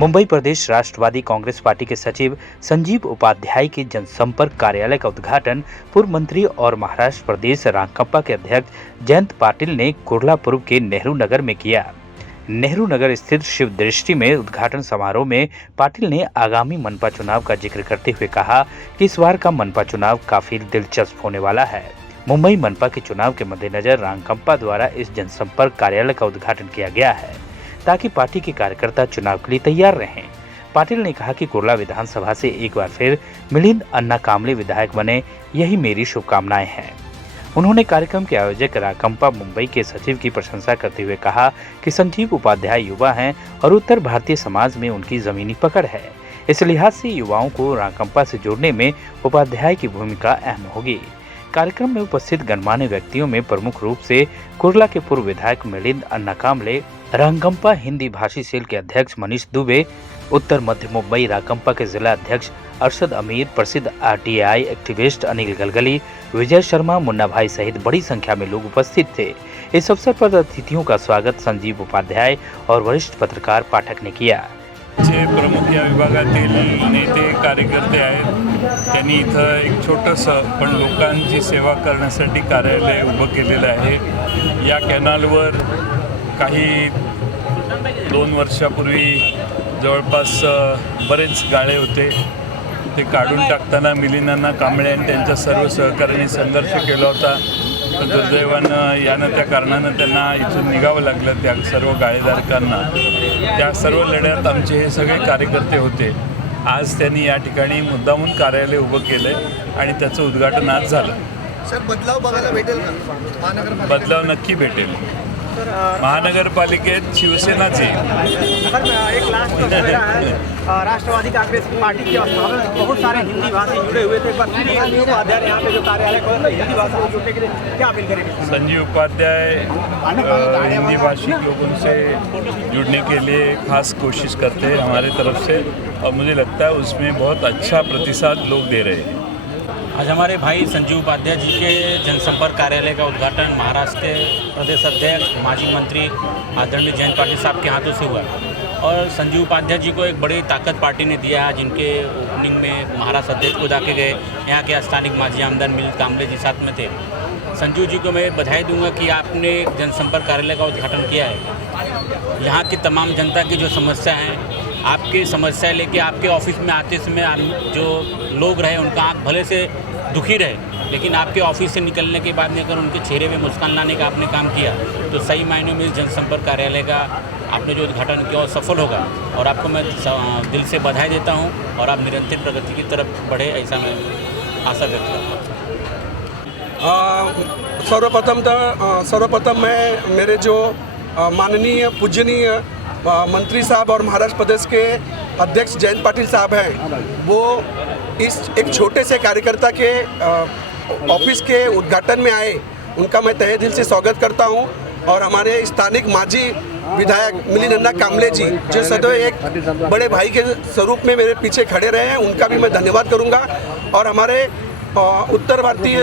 मुंबई प्रदेश राष्ट्रवादी Congress party के सचिव संजीव उपाध्याय के जनसंपर्क कार्यालय का उद्घाटन पूर्व मंत्री और महाराष्ट्र प्रदेश रांकंपा के अध्यक्ष जयंत पाटिल ने कुर्ला पूर्व के नेहरू नगर में किया। नेहरू नगर स्थित शिव दृष्टि में उद्घाटन समारोह में पाटिल ने आगामी मनपा चुनाव का जिक्र करते हुए कहा कि इस बार का मनपा चुनाव काफी दिलचस्प होने वाला है। मुंबई मनपा के चुनाव के मद्देनजर रांकंपा द्वारा इस जनसंपर्क कार्यालय का उद्घाटन किया गया है ताकि पार्टी के कार्यकर्ता चुनाव के लिए तैयार रहें। पाटिल ने कहा कि कुर्ला विधानसभा से एक बार फिर मिलिंद अन्ना कामले विधायक बने, यही मेरी शुभकामनाएं हैं। उन्होंने कार्यक्रम के आयोजक रांकंपा मुंबई के सचिव की प्रशंसा करते हुए कहा कि संजीव उपाध्याय युवा हैं और उत्तर भारतीय समाज में उनकी जमीनी पकड़ है। इस लिहाज से युवाओं को रांकंपा से जोड़ने में उपाध्याय की भूमिका अहम होगी। कार्यक्रम में उपस्थित गणमान्य व्यक्तियों में प्रमुख रूप से कुर्ला के पूर्व विधायक मिलिंद अन्ना कामले, रांकंपा हिंदी भाषी सेल के अध्यक्ष मनीष दुबे, उत्तर मध्य मुंबई रांकंपा के जिला अध्यक्ष अरशद अमीर, प्रसिद्ध आरटीआई एक्टिविस्ट अनिल गलगली, विजय शर्मा, मुन्ना भाई सहित बड़ी संख्या में लोग उपस्थित थे। इस अवसर पर अतिथियों का स्वागत संजीव उपाध्याय और वरिष्ठ पत्रकार पाठक ने किया। प्रमुख या विभागातील नेते कार्यकर्ते आहेत, त्यांनी इथं एक छोटंसं पण लोकांची सेवा करण्यासाठी कार्यालय उभं केलेलं आहे। या कॅनलवर काही 2 वर्षापूर्वी जवळपास बरेच गाळे होते, ते काढून टाकताना मिलिंद अन्ना कांबळे आणि त्यांच्या सर्व सहकाऱ्यांनी संघर्ष केला होता। दुर्दैवानं यानं त्या कारणानं त्यांना इथून निघावं लागलं, त्या सर्व गाळेधारकांना। त्या सर्व लढ्यात आमचे हे सगळे कार्यकर्ते होते। आज त्यांनी या ठिकाणी मुद्दामून कार्यालय उभं केलं आणि त्याचं उद्घाटन आज झालं। सर, बदलाव बघायला भेटेल का? बदलाव नक्की भेटेल। महानगरपालिकेत शिवसेनाचे एक लास्ट राष्ट्रवादी कांग्रेस पार्टी के बहुत सारे हिंदी भाषी जुड़े हुए थे। संजीव उपाध्याय यहाँ पे जो कार्यालय खोला हिंदी भाषा को जुड़ने के लिए क्या अपील करेंगे? संजीव उपाध्याय हिंदी भाषी लोगों से जुड़ने के लिए खास कोशिश करते हैं हमारे तरफ से, और मुझे लगता है उसमें बहुत अच्छा प्रतिसाद लोग दे रहे हैं। आज हमारे भाई संजीव उपाध्याय जी के जनसंपर्क कार्यालय का उद्घाटन महाराष्ट्र के प्रदेश अध्यक्ष माजी मंत्री आदरणीय जयंत पाटिल साहब के हाथों से हुआ और संजीव उपाध्याय जी को एक बड़ी ताकत पार्टी ने दिया है, जिनके ओपनिंग में महाराष्ट्र अध्यक्ष को जाके गए। यहाँ के स्थानिक माजी आमदार मिलिंद कामले जी साथ में थे। संजीव जी को मैं बधाई दूंगा कि आपने जनसंपर्क कार्यालय का उद्घाटन किया है। यहाँ की तमाम जनता की जो समस्या हैं, आपकी समस्या लेके आपके ऑफिस में आते समय जो लोग रहे उनका आँख भले से दुखी रहे, लेकिन आपके ऑफिस से निकलने के बाद में अगर उनके चेहरे में मुस्कान लाने का आपने काम किया तो सही मायनों में इस जनसंपर्क कार्यालय का आपने जो उद्घाटन किया वो सफल होगा। और आपको मैं दिल से बधाई देता हूँ और आप निरंतर प्रगति की तरफ बढ़े, ऐसा मैं आशा व्यक्त करता हूँ। सर्वप्रथम मैं मेरे जो माननीय पूजनीय मंत्री साहब और महाराष्ट्र प्रदेश के अध्यक्ष जयंत पाटिल साहब हैं, वो इस एक छोटे से कार्यकर्ता के ऑफिस के उद्घाटन में आए, उनका मैं तहे दिल से स्वागत करता हूं। और हमारे स्थानिक माजी विधायक मिलिंद अन्ना कामले जी, जो सदैव एक बड़े भाई के स्वरूप में मेरे पीछे खड़े रहे हैं, उनका भी मैं धन्यवाद करूंगा। और हमारे उत्तर भारतीय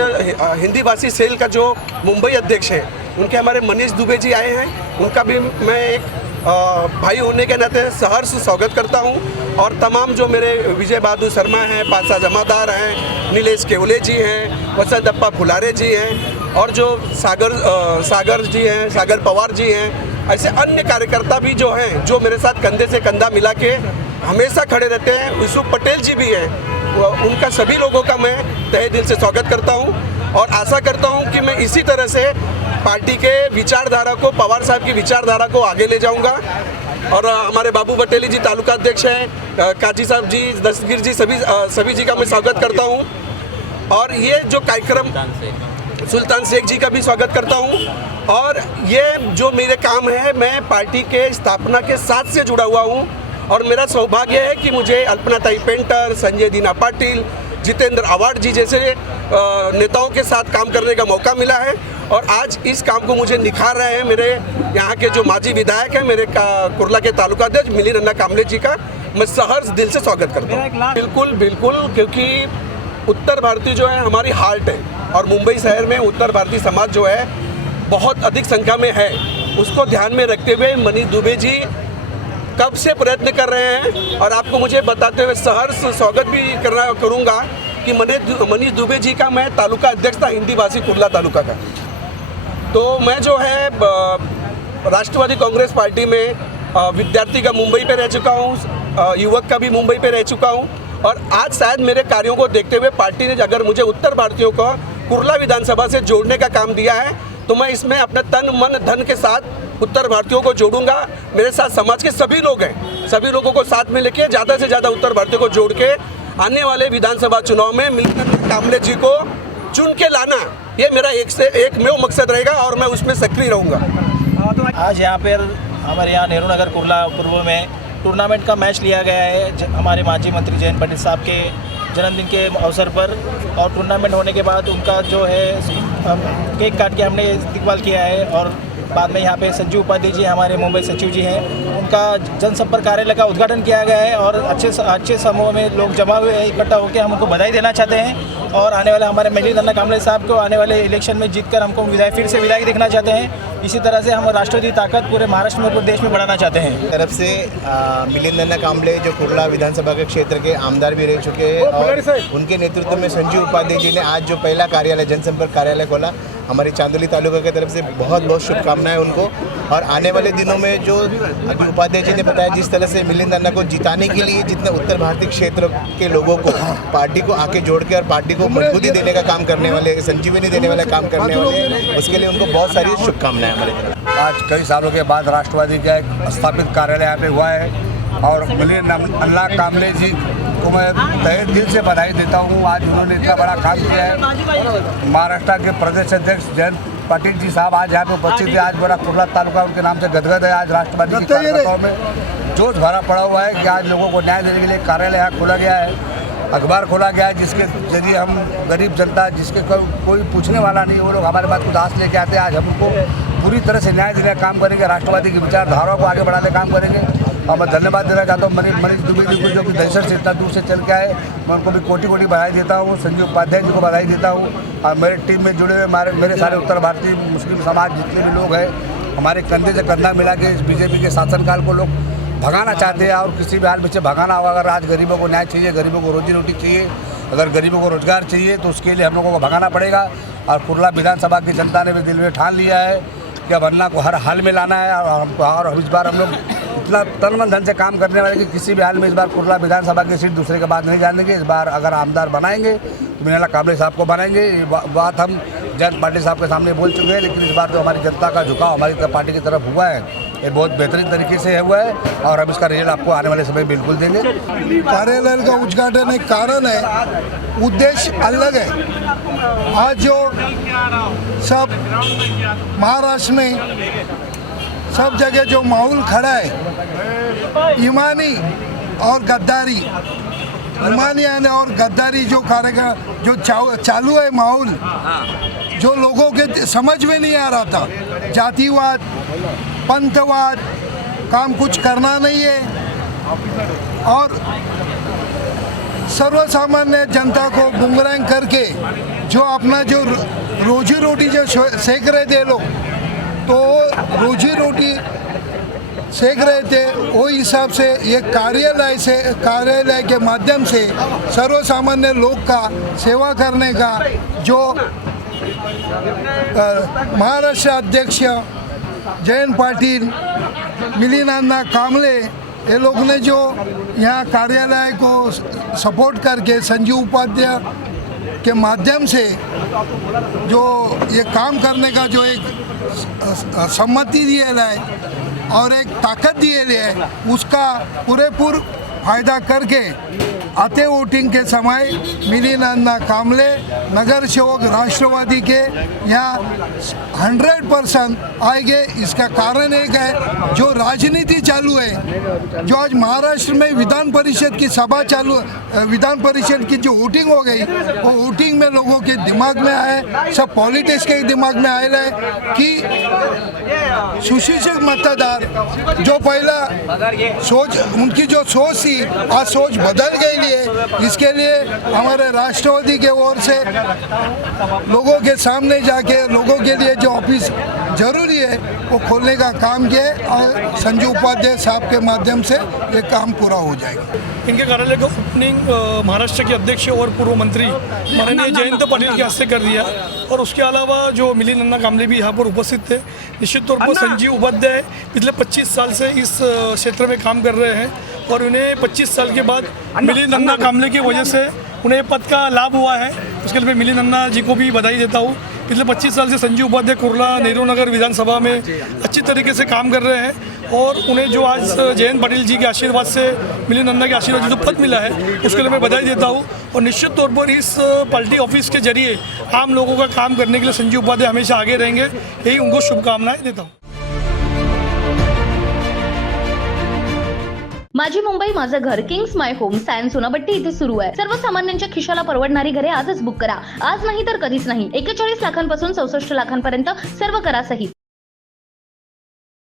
हिंदी भाषी सेल का जो मुंबई अध्यक्ष है, उनके हमारे मनीष दुबे जी आए हैं, उनका भी मैं एक भाई होने के नाते सहर्ष स्वागत करता हूं। और तमाम जो मेरे विजय बहादुर शर्मा हैं, पासा जमादार हैं, नीलेश केवले जी हैं, वसंतप्पा फुलारे जी हैं, और जो सागर जी हैं, सागर पवार जी हैं, ऐसे अन्य कार्यकर्ता भी जो हैं, जो मेरे साथ कंधे से कंधा मिला के हमेशा खड़े रहते हैं। यूसुफ पटेल जी भी हैं, उनका सभी लोगों का मैं तहे दिल से स्वागत करता हूं और आशा करता हूं कि मैं इसी तरह से पार्टी के विचारधारा को, पवार साहब की विचारधारा को आगे ले जाऊंगा। और हमारे बाबू बटेली जी तालुका अध्यक्ष हैं, काजी साहब जी, दस्तगीर जी, सभी जी का मैं स्वागत करता हूं। और ये जो कार्यक्रम, सुल्तान शेख जी का भी स्वागत करता हूं। और ये जो मेरे काम है, मैं पार्टी के स्थापना के साथ से जुड़ा हुआ हूं और मेरा सौभाग्य है कि मुझे अल्पना ताई पेंटर, संजय दीना पाटिल, जितेंद्र आवाड जी जैसे नेताओं के साथ काम करने का मौका मिला है। और आज इस काम को मुझे निखार रहे हैं मेरे यहाँ के जो माजी विधायक हैं, मेरे कुर्ला के तालुका अध्यक्ष मिलिंद अन्ना कामले जी का मैं सहर्ष दिल से स्वागत करता हूँ। बिल्कुल बिल्कुल, क्योंकि उत्तर भारतीय जो है हमारी हार्ट है, और मुंबई शहर में उत्तर भारतीय समाज जो है बहुत अधिक संख्या में है। उसको ध्यान में रखते हुए मनीष दुबे जी कब से प्रयत्न कर रहे हैं और आपको मुझे बताते हुए सहर्ष स्वागत भी करूँगा कि मनीष दुबे जी का मैं तालुका अध्यक्ष था हिंदी भाषी कुर्ला तालुका का। तो मैं जो है राष्ट्रवादी कांग्रेस पार्टी में विद्यार्थी का मुंबई पे रह चुका हूँ, युवक का भी मुंबई पे रह चुका हूँ और आज शायद मेरे कार्यों को देखते हुए पार्टी ने अगर मुझे उत्तर भारतीयों को कुर्ला विधानसभा से जोड़ने का काम दिया है तो मैं इसमें अपने तन मन धन के साथ उत्तर भारतीयों को जोड़ूंगा। मेरे साथ समाज के सभी लोग हैं, सभी लोगों को साथ में लेके ज़्यादा से ज़्यादा उत्तर भारतीयों को जोड़ के आने वाले विधानसभा चुनाव में मिलिंद कामले जी को चुन के लाना, ये मेरा एक से एक में मकसद रहेगा और मैं उसमें सक्रिय रहूँगा। आज यहाँ पर हमारे यहाँ नेहरू नगर कुर्ला पूर्व में टूर्नामेंट का मैच लिया गया है हमारे माजी मंत्री जयंत पाटिल साहब के जन्मदिन के अवसर पर, और टूर्नामेंट होने के बाद उनका जो है केक काट के हमने इस्तकबाल किया है। और बाद में यहाँ पे संजीव उपाध्याय जी हमारे मुंबई सचिव जी हैं, उनका जनसंपर्क कार्यालय का उद्घाटन किया गया है और अच्छे समूह में लोग जमा हुए हैं, इकट्ठा होकर हम उनको बधाई देना चाहते हैं और आने वाले हमारे मिलिंद कामले साहब को आने वाले इलेक्शन में जीतकर हमको फिर से विधायक देखना चाहते हैं। इसी तरह से हम राष्ट्रवादी ताकत पूरे महाराष्ट्र में, पूरे देश में बढ़ाना चाहते हैं। तरफ से मिलिंद कामले जो कुर्ला विधानसभा के क्षेत्र के आमदार भी रह चुके हैं और उनके नेतृत्व में संजीव उपाध्याय जी ने आज जो पहला कार्यालय जनसंपर्क कार्यालय खोला, हमारी चांदोली तालुका की तरफ से बहुत बहुत शुभकामनाएं उनको। और आने वाले दिनों में जो अभी उपाध्याय जी ने बताया जिस तरह से मिलिंद अन्ना को जिताने के लिए जितने उत्तर भारतीय क्षेत्र के लोगों को पार्टी को आके जोड़ के और पार्टी को मजबूती देने का काम करने वाले, संजीवनी देने वाला काम करने वाले, उसके लिए उनको बहुत सारी शुभकामनाएं हमारी तरफ। आज कई सालों के बाद राष्ट्रवादी का एक स्थापित कार्यालय यहाँ पे हुआ है और मिलिंद अन्ना कामले जी को मैं तहे दिल से बधाई देता हूँ। आज उन्होंने इतना बड़ा काम किया है। महाराष्ट्र के प्रदेश अध्यक्ष जयंत पाटिल जी साहब आज यहाँ पे उपस्थित है। आज बड़ा कुर्ला तालुका उनके नाम से गदगद है। आज राष्ट्रवादी की कार्यकर्ताओं में जोश भरा पड़ा हुआ है कि आज लोगों को न्याय देने के लिए कार्यालय यहाँ खोला गया है, अखबार खोला गया है, जिसके जरिए हम गरीब जनता जिसके कोई पूछने वाला नहीं, वो लोग हमारे पास कुछ आस लेके आते हैं। आज हम उनको पूरी तरह से न्याय देने का काम करेंगे, राष्ट्रवादी की विचारधाराओं को आगे बढ़ाने का काम करेंगे। और मैं धन्यवाद देना चाहता हूँ मनीष दुबे जी को जो कि दहशत से इतना दूर से चल के आए, मैं उनको भी कोटि कोटि बधाई देता हूँ। संजीव उपाध्याय जी को बधाई देता हूँ और मेरे टीम में जुड़े हुए मेरे सारे उत्तर भारतीय मुस्लिम समाज जितने भी लोग हैं, हमारे कंधे से कंधा मिला के इस बीजेपी के शासनकाल को लोग भगाना चाहते हैं और किसी भी हाल में से भगाना होगा। अगर आज गरीबों को न्याय चाहिए, गरीबों को रोजी रोटी चाहिए, अगर गरीबों को रोजगार चाहिए तो उसके लिए हम लोगों को भगाना पड़ेगा। और कुर्ला विधानसभा की जनता ने भी दिल में ठान लिया है कि अब अन्ना को हर हाल में लाना है और इस बार हम लोग इतना तन मन धन से काम करने वाले कि किसी भी हाल में इस बार कुर्ला विधानसभा की सीट दूसरे के बाद नहीं जाने देंगे। इस बार अगर आमदार बनाएंगे तो मिलिंद कामले साहब को बनाएंगे। ये बात हम जयंत पाटिल साहब के सामने बोल चुके हैं, लेकिन इस बार जो हमारी जनता का झुकाव हमारी पार्टी की तरफ हुआ है ये बहुत बेहतरीन तरीके से हुआ है और हम इसका रिजल्ट आपको आने वाले समय बिल्कुल देंगे। कार्यालय का उद्घाटन एक कारण है, उद्देश्य अलग है। आज जो सब महाराष्ट्र में सब जगह जो माहौल खड़ा है, ईमानी और गद्दारी, ईमानी और गद्दारी जो कार्यक्रम जो चालू है माहौल, जो लोगों के समझ में नहीं आ रहा था, जातिवाद पंथवाद काम कुछ करना नहीं है और सर्वसामान्य जनता को गुमराह करके जो अपना जो रोजी रोटी जो सेक रहे थे लोग, तो रोजी रोटी सेक रहे थे, वो हिसाब से ये कार्यालय के माध्यम से सर्वसामान्य लोग का सेवा करने का जो महाराष्ट्र अध्यक्ष जयंत पाटिल, मिलिंद कामले ये लोग ने जो यहाँ कार्यालय को सपोर्ट करके संजीव उपाध्याय के माध्यम से जो ये काम करने का जो एक सम्मति दिए है और एक ताकत दिए है, उसका पूरेपूर फायदा करके आते वोटिंग के समय मिलिंद कामले नगर सेवक राष्ट्रवादी के यहाँ 100% आएंगे। इसका कारण एक है, जो राजनीति चालू है, जो आज महाराष्ट्र में विधान परिषद की सभा चालू, विधान परिषद की जो वोटिंग हो गई, वो वोटिंग में लोगों के दिमाग में आए, सब पॉलिटिक्स के दिमाग में आए रहे कि सुशिक्षित मतदार जो पहला सोच, उनकी जो सोच थी आज सोच बदल गई है। इसके लिए हमारे राष्ट्रवादी के ओर से लोगों के सामने जाके लोगों के लिए जो ऑफिस जरूरी है वो खोलने का काम किया है और संजीव उपाध्याय साहब के माध्यम से ये काम पूरा हो जाएगा। इनके कार्यालय का ओपनिंग महाराष्ट्र के अध्यक्ष और पूर्व मंत्री माननीय जयंत पाटिल के हस्ते कर दिया और उसके अलावा जो मिलिंद अन्ना कामले भी यहाँ पर उपस्थित थे। निश्चित तौर पर संजीव उपाध्याय पिछले 25 साल से इस क्षेत्र में काम कर रहे हैं और उन्हें 25 साल के बाद मिलिंद अन्ना कामले की वजह से उन्हें पद का लाभ हुआ है। उसके लिए मैं मिलिंद अन्ना जी को भी बधाई देता हूँ। पिछले 25 साल से संजीव उपाध्याय कुर्ला नेहरू नगर विधानसभा में अच्छी तरीके से काम कर रहे हैं और उन्हें जो आज जयंत पाटिल जी के आशीर्वाद से मिलिंद अन्ना के आशीर्वाद से जो पद मिला है उसके लिए मैं बधाई देता हूँ। और निश्चित तौर पर इस पार्टी ऑफिस के जरिए आम लोगों का काम करने के लिए संजीव उपाध्याय हमेशा आगे रहेंगे, यही उनको शुभकामनाएं देता हूँ। माझी मुंबई माझं घर Kings my home science Sonapatti इथे सुरू आहे। सर्वसामान्यांच्या खिशाला परवडणारी घरे आजच बुक करा। आज नाही तर कधीच नाही। 41 लाखांपासून 64 लाखांपर्यंत सर्व करासहित।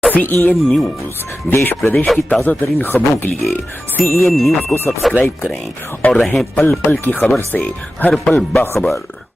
CEN न्यूज देश प्रदेश की ताजा तरीन खबरों के लिए CEN न्यूज को सब्सक्राइब करें और रहें पल पल की खबर से हर पल बाखबर।